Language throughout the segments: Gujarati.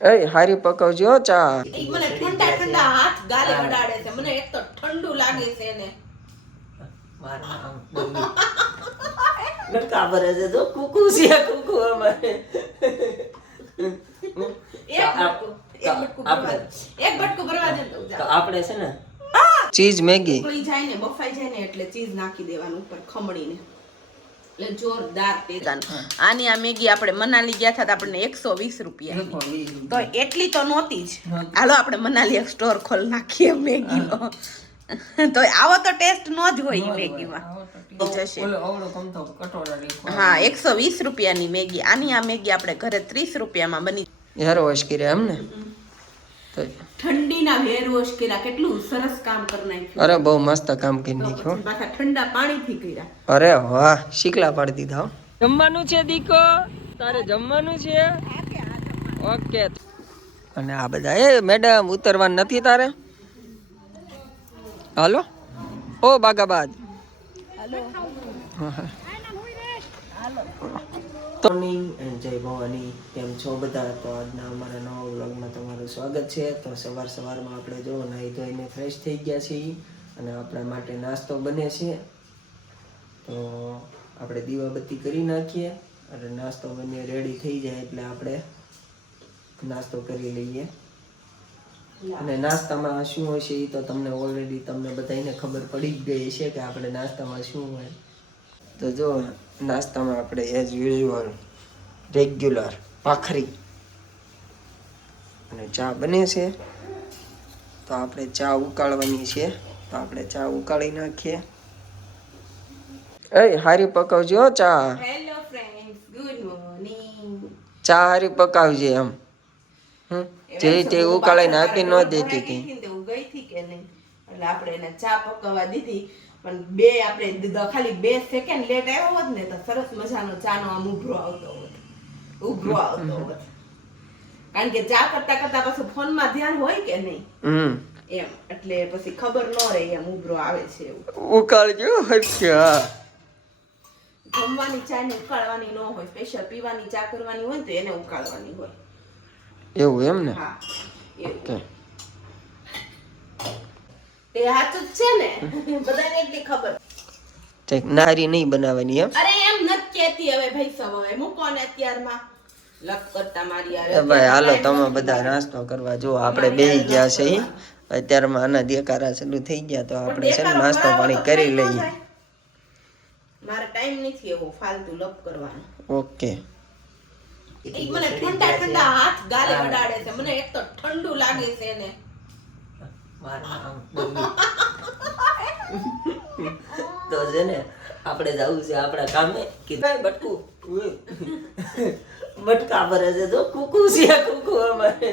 એ હારી પકવજો ચા. મને ઠંડા ઠંડા હાથ ગાલે વડાડે છે. મને એક તો ઠંડુ લાગે છે એને. ખબર છે તો કુકુ છે કુકુ અમારે. આપણે છે ને? Cheese Maggi. જાય ને બફાઈ જાય ને એટલે ચીઝ નાખી દેવાનું ઉપર ખમણીને. એટલે જોરદાર ટેસ્ટ. આની આ મેગી આપણે મનાલી ગયા હતા તો આપણને એકસો વીસ રૂપિયા. તો એટલી તો નહોતી જ. હાલો આપણે મનાલી એક સ્ટોર ખોલ નાખીએ મેગીનો. તો આવો તો ટેસ્ટ નો જ હોય મેગીમાં. જશે. હા એકસો વીસ રૂપિયાની મેગી. આની આ મેગી આપણે ઘરે ત્રીસ રૂપિયામાં બની હરો વોશ કર્યા એમ ને ઠંડીના હેર વોશ કર્યા. કેટલું સરસ કામ કરી નાખ્યું. અરે બહુ મસ્ત કામ કરી નાખ્યું પાછા ઠંડા પાણીથી કર્યા. અરે વાહ શીકલા પાડી દીધા હો. જમવાનું છે દીકો? તારે જમવાનું છે? ઓકે. અને આ બધા એ મેડમ ઉતરવાનું નથી તારે? હાલો? ઓ બાગાબાદ. તો જય ભવાની. કેમ છો બધા? તો આજના અમારા નવા વ્લોગમાં તમારું સ્વાગત છે. તો સવાર સવારમાં આપણે જો નાહી ધોઈને ફ્રેશ થઈ ગયા છીએ અને આપણા માટે નાસ્તો બને છે. તો આપણે દીવાબત્તી કરી નાખીએ અને નાસ્તો બને રેડી થઈ જાય એટલે આપણે નાસ્તો કરી લઈએ. અને નાસ્તામાં શું હોય છે એ તો તમને ઓલરેડી તમને બધાને ખબર પડી જ ગઈ છે કે આપણે નાસ્તામાં શું હોય. તો જો નાસ્તામાં આપણે એઝ યુઝ્યુઅલ રેગ્યુલર ભાખરી અને ચા બને છે. તો આપણે ચા ઉકાળવાની છે. તો આપણે ચા ઉકાળી નાખીએ. એ હારી પકાવજો હો ચા. હેલો ફ્રેન્ડ્સ ગુડ મોર્નિંગ ચા હારી પકાવજે એમ. હમ? જે તે ઉકાળીને આપી ન દેતી હતી. ગઈ હતી કે નહીં? એટલે આપણે એને ચા પકાવવા દીધી. પણ બે આપણે ખાલી બે સેકન્ડ લેટ આવ્યો હોત ને તો સરસ મજાનો ચાનો આમ ઉભરો આવતો હોત. ઉભરો આવતો હોત. કારણ કે ચા કરતા કરતા પાછું ફોનમાં ધ્યાન હોય કે નહીં? એમ. એટલે પછી ખબર ન રહે એમ ઉભરો આવે છે એવું. ઉકાળજો. હરખ્યા જમવાની ચા ને ઉકાળવાની ન હોય. સ્પેશિયલ પીવાની ચા કરવાની હોય તો એને ઉકાળવાની હોય. એવું એમ ને? હા. એવું. કે સાચું જ છે ને? બધાને એટલી ખબર. કંઈક નારી નહીં બનાવવાની એમ? અરે એમ નથી કેતી હવે ભાઈ હવે મૂકો ને અત્યારમાં? લપ કરતા મારી યાર ભાઈ હાલો તમે બધા નાસ્તો કરવા જો આપણે બેહી ગયા છે અત્યારમાં આના દેકારા ચાલુ થઈ ગયા તો આપણે છે નાસ્તો પાણી કરી લઈએ. મારે ટાઈમ નથી એવો ફાલતુ લપ કરવાનો. ઓકે. મને ઠંડા ઠંડા હાથ ગાલે અડાડે છે. મને એક તો ઠંડુ લાગે છે તો છે ને આપણે જવું છે આપણા કામે કીધા બટકું બટકા ભરે છે તો કુકુ છે કુકુ અમારે.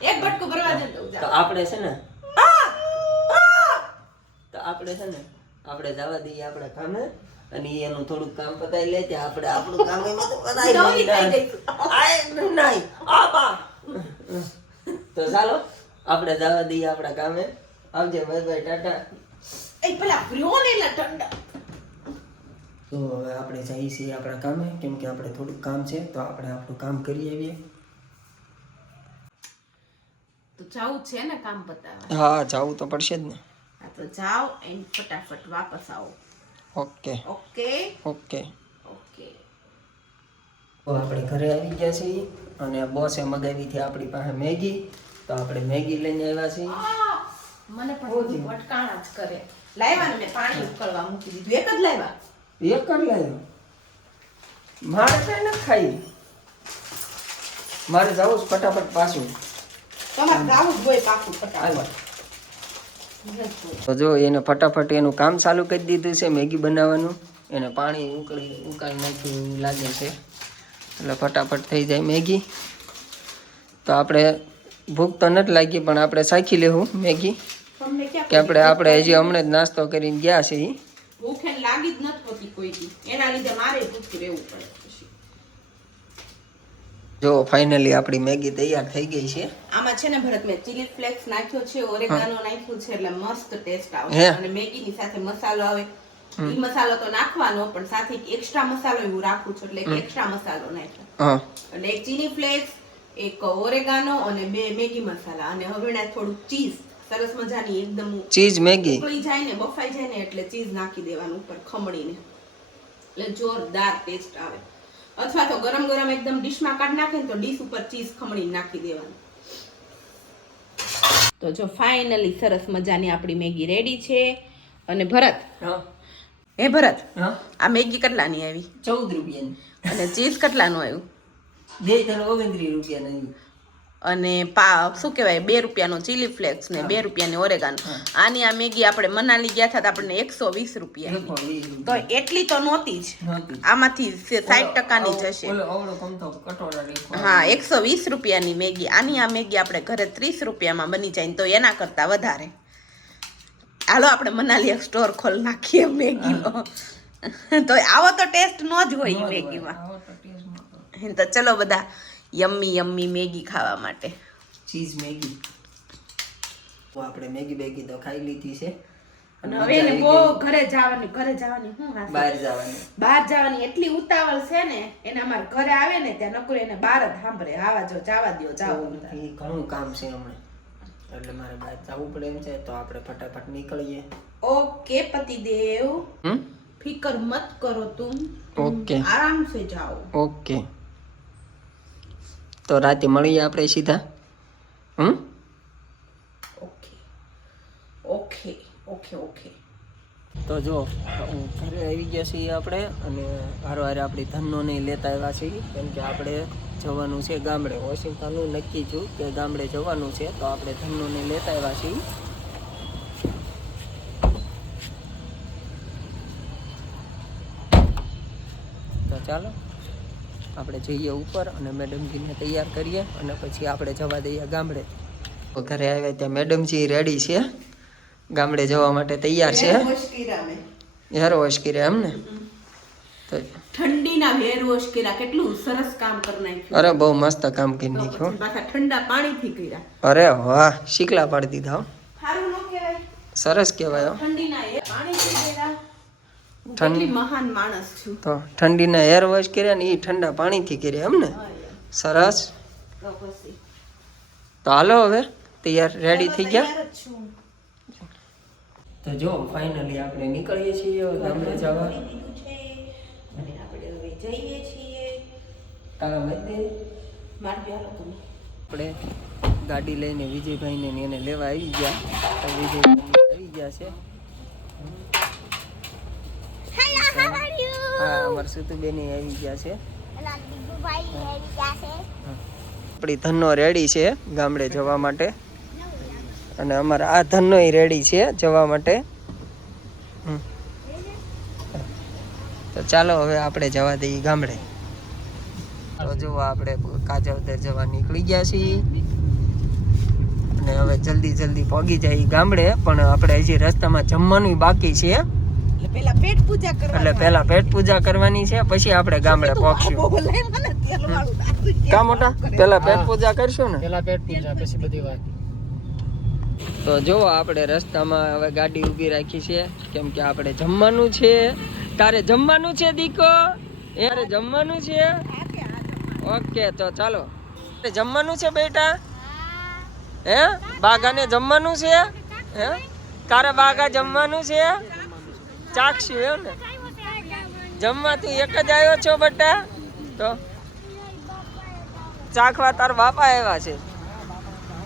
એક બટકું ભરવા દે. તો આપણે છે ને તો આપણે છે ને આપણે જવા દઈએ આપણા કામે અને એનું થોડુંક કામ પતાવી લે આપણે આપણું કામ એમાં તો પતાવી. આય નહીં. આ તો ચાલો આપણે જવા દઈએ આપણા કામે. આવજે ભાઈ ભાઈ ટાટા. એ પેલા ભર્યો ને ઠંડા. તો હવે આપણે જઈએ છીએ આપણા કામે. કેમ કે આપણે થોડુંક કામ છે તો આપણે આપણું કામ કરી આવીએ. તો જાવું છે ને કામ પતાવવા? હા જાવું તો પડશે જ ને. હા તો જાઓ એન્ડ ફટાફટ વાપસ આવો. ઓકે. ઓકે. ઓકે. ઓકે. તો આપણે ઘરે આવી ગયા છીએ અને બોસે મગાવી હતી આપણી પાસે મેગી. તો આપણે મેગી લઈને આવ્યા છીએ. મને પણ વટકાણા જ કરે. લાવ્યા ને પાણી ઉકળવા મૂકી દીધું. એક જ લાવ્યા. એક જ લાવ્યો? મારે કઈ નથી ખાઈ. મારે જવું ફટાફટ પાછું. તમારે જવું જ હોય પાછું ફટાફટ. તો જો એને ફટાફટ એનું કામ ચાલુ કરી દીધું છે મેગી બનાવવાનું. એને પાણી ઉકળી ઉકાળી નાખ્યું એવું લાગે છે. એટલે ફટાફટ થઈ જાય મેગી. તો આપણે ભૂખ તો નથી લાગી પણ આપણે સાખી લેવું મેગી. કે આપણે આપણે હજી હમણાં જ નાસ્તો કરીને ગયા છે એ ભૂખ લાગી જ નથી હોતી કોઈ એના લીધે મારે ભૂખ રહેવું પડે. જો ફાઇનલી આપણી મેગી તૈયાર થઈ ગઈ છે. આમાં છે ને ભરત મેં ચીલી ફ્લેક્સ નાખ્યો છે ઓરેગાનો નાખ્યું છે એટલે મસ્ત ટેસ્ટ આવશે? અને મેગીની સાથે મસાલો આવે. ઈ મસાલો તો નાખવાનો પણ સાથે એક એક્સ્ટ્રા મસાલો હું રાખું છું એટલે એક્સ્ટ્રા મસાલો નાખ્યો. એટલે એક ચીલી ફ્લેક્સ એક ઓરેગાનો અને બે મેગી મસાલા. અને હવે થોડું ચીઝ સરસ મજાની એકદમ ચીઝ મેગી. ઉકળી જાય ને બફાઈ જાય ને એટલે ચીઝ નાખી દેવાનું ઉપર ખમણીને. એટલે જોરદાર ટેસ્ટ આવે. અથવા તો ગરમ ગરમ એકદમ ડીશમાં કાઢી નાખે ને તો ડીશ ઉપર ચીઝ ખમણી નાખી દેવાનું. તો જો ફાઇનલી સરસ મજાની આપણી મેગી રેડી છે. અને ભરત? હા. ભરત? હા. આ મેગી કેટલાની આવી? ચૌદ રૂપિયાની. અને ચીઝ કેટલાનું આવ્યું? બે ત્રણ ઓગણત્રીસ રૂપિયા નહીં અને પા શું કહેવાય બે રૂપિયાનો ચીલી ફ્લેક્સ ને બે રૂપિયાની ઓરેગાન આની આ મેગી આપણે મનાલી ગયા હતા આપણને એકસો વીસ રૂપિયા તો એટલી તો નહોતી જ. આમાંથી સાઠ ટકાની કટોરા રેખો હા એકસો વીસ રૂપિયાની મેગી. આની આ મેગી આપણે ઘરે ત્રીસ રૂપિયામાં બની જાય ને તો એના કરતાં વધારે. હાલો આપણે મનાલી એક સ્ટોર ખોલ નાખીએ મેગીનો. તો આવો તો ટેસ્ટ નો જ હોય મેગીમાં. તો ચલો બધા યમ્મી યમ્મી મેગી ખાવા માટે. Cheese Maggi. આપણે મેગી બેગી તો ખાઈ લીધી છે. હવે એને બહુ ઘરે જવાની ઘરે જવાની શું હાસ બહાર જવાની. બહાર જવાની એટલી ઉતાવળ છે ને એને અમાર ઘરે આવે ને ત્યાં નકુર એને બહાર જ સાંભળે. આવા જો જવા દો જાવ ઘણું કામ છે હમણે. એટલે મારે બહાર જવું પડે એમ છે તો આપણે ફટાફટ નીકળીએ. ઓકે પતિદેવ. ફિકર મત કરો તું. ઓકે. આરામ સે જાઓ. ઓકે. તો રાતે મળીએ આપણે સીધા. Hmm? Okay okay okay okay તો જો ઘરે આવી ગયા છીએ આપણે અને હારો હારે આપણી ધનનો નહીં લેતા આવ્યા છીએ. કેમ કે આપણે જવાનું છે ગામડે. ઓશિંતાનું નક્કી છું કે ગામડે જવાનું છે તો આપણે ધનનો નહીં લેતા આવ્યા છીએ. તો ચાલો. આપણે જઈએ ઉપર અને મેડમજીને તૈયાર કરીએ અને પછી આપણે જવા દઈએ ગામડે. ઘરે આવ્યા ત્યાં મેડમજી રેડી છે. ગામડે જવા માટે તૈયાર છે. હેર વોશ કર્યા એમ ને તો ઠંડીના હેર વોશ કર્યા. કેટલું સરસ કામ કરી નાખ્યું. અરે બહુ મસ્ત કામ કરી નાખ્યું પછી પાછા ઠંડા પાણીથી કર્યા. અરે વાહ શીકલા પાડી દીધા સરસ કહેવાય ઠંડીના મહાન માણસ છું. તો ઠંડીના હેર વોશ કર્યા ને એ ઠંડા પાણીથી કર્યા એમ ને? સરસ. તો હાલો હવે તૈયાર રેડી થઈ ગયા? તો જો ફાઇનલી આપણે નીકળીએ છીએ ગામડે જવા. અને આપણે હવે જઈએ છીએ. તારા મતે માર પ્યારો તમે. આપણે ગાડી લઈને વિજયભાઈને ને એને લેવા આવી ગયા. તો વિજયભાઈ આવી ગયા છે. અમારા આવી ગયા છે. આપણી ધનનો રેડી છે ગામડે જવા માટે. અને અમારા આ ધનનો રેડી છે જવા માટે. તો ચાલો હવે આપણે જવા દઈએ ગામડે. તો જો આપણે કાજવદર જવા નીકળી ગયા છીએ. અને હવે જલ્દી જલ્દી પહોંચી જાય ગામડે પણ આપણે હજી રસ્તામાં જમવાનું બાકી છે. પેલા પેટ પૂજા કરવા એટલે પહેલા પેટ પૂજા કરવાની છે પછી આપણે ગામડે પહોંચશું. કા મોટા? પેલા પેટ પૂજા કરશું ને? પેલા પેટ પૂજા પછી બધી વાત. તો જો આપણે રસ્તામાં હવે ગાડી ઊભી રાખી છે કેમ કે આપણે જમવાનું છે. તારે જમવાનું છે દીકો? એ તારે જમવાનું છે? ઓકે તો ચાલો. જમવાનું છે બેટા? હે? બાગાને જમવાનું છે? હે? તારે બાગા જમવાનું છે? ચાખશું એમ ને? જમવા તું એક જ આવ્યો છો બટા? તો? ચાખવા તાર બાપા આવ્યા છે.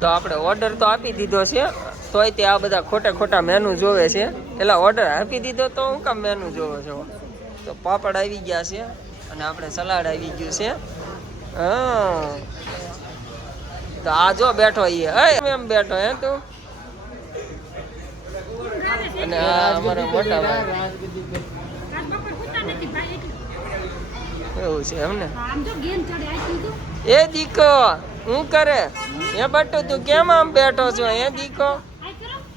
તો આપણે ઓર્ડર તો આપી દીધો છે. તોય તે આ બધા ખોટા ખોટા મેનુ જોવે છે. એટલે ઓર્ડર આપી દીધો તો હું કામ મેનુ જોવો છો? તો પાપડ આવી ગયા છે અને આપણે સલાડ આવી ગયું છે. હા. તો આ જો બેઠો એ એમ બેઠો હે તું? અને આ અમારા મોટા ભાઈ એવું છે એમ ને? એ દીકો, હું કરે? એ બટુ, તું કેમ આમ બેઠો છો? એ દીકો.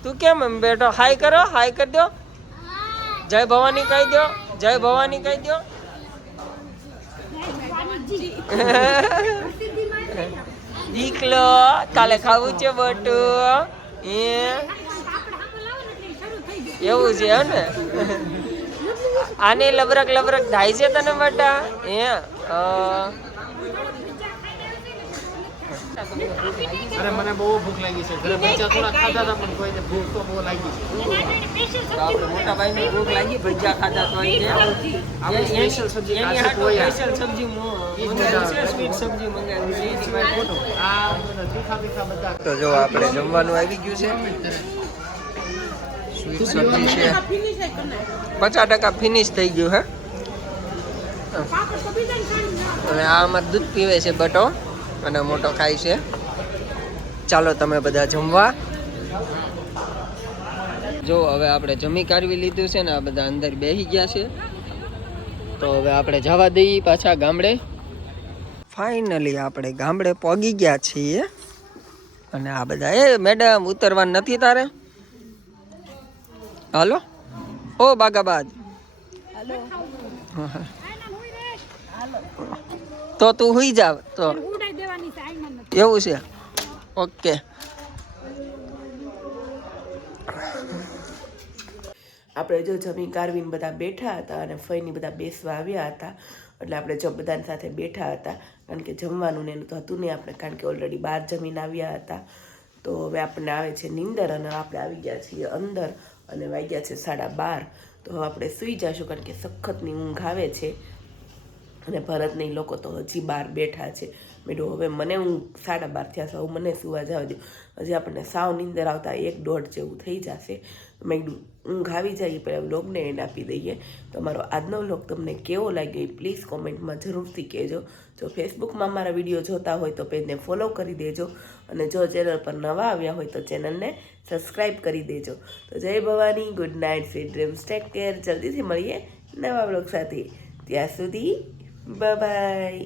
તું કેમ આમ બેઠો? હાય કરો, હાય કરી દો. જય ભવાની કહી દો, જય ભવાની કહી દો. દીકલો, કાલે ખાવું છે બટુ એ એવું છે હે ને? આને લબરક લબરક થાય છે તને બટા હે? અરે મને બહુ ભૂખ લાગી છે. ઘરે થોડા ખાધા હતા પણ કોઈને ભૂખ તો બહુ લાગી છે. આપણે મોટા ભાઈને ભૂખ લાગી ભજીયા ખાધા તો. આપણે સ્પેશિયલ સબ્જી સ્પેશિયલ સબ્જી મંગાવી છે. સ્વીટ સબ્જી મંગાવી છે. એની વાત ખોટો. આ બધા તીખા તીખા બધા તો જો આપણે જમવાનું આવી ગયું છે. પચાસ ટકા ફિનિશ થઈ ગયું, હે? અને આમાં દૂધ પીવે છે બટો, અને મોટો ખાય છે. ચાલો તમે બધા જમવા. જો, હવે આપણે જમી કાઢવી લીધું છે ને, આ બધા અંદર બેસી ગયા છે. તો હવે આપણે જવા દઈએ પાછા ગામડે. ફાઇનલી આપણે ગામડે પોગી ગયા છીએ. અને આ બધા, એ મેડમ ઉતરવાનું નથી તારે? હાલો? ઓ બાગાબાદ. તો તું હુઈ જાવ તો. એવું છે? ઓકે. આપણે જો જમી કારવીને બધા બેઠા હતા અને ફઈની બધા બેસવા આવ્યા હતા એટલે આપણે જો બધાની સાથે બેઠા હતા કારણ કે જમવાનું ને એનું તો હતું નહીં આપણે કારણ કે ઓલરેડી બહાર જમીને આવ્યા હતા. તો હવે આપણને આવે છે નીંદર અને આપણે આવી ગયા છીએ અંદર. અને વાગ્યા છે સાડા બાર. તો હવે આપણે સૂઈ જશું કારણ કે સખતની ઊંઘ આવે છે અને ભરતને લોકો તો હજી બહાર બેઠા છે. મેં હવે મને હું સાડા બાર થયા છે, હવે મને સુવા જવા દો હજી આપણને સાવ નીંદર આવતા એક દોઢ જેવું થઈ જશે. મેં ઊંઘ આવી જાય પહેલાં વ્લોગને એન્ડ આપી દઈએ. તમારો આજનો વ્લોગ તમને કેવો લાગ્યો એ પ્લીઝ કોમેન્ટમાં જરૂરથી કહેજો. જો ફેસબુકમાં મારા વીડિયો જોતા હોય તો પેજને ફોલો કરી દેજો. અને જો ચેનલ પર નવા આવ્યા હોય તો ચેનલને સબસ્ક્રાઈબ કરી દેજો. તો Jai Bhavani, good night, sweet dreams, take care. જલ્દીથી મળીએ નવા બ્લોગ સાથે. ત્યાં સુધી બાય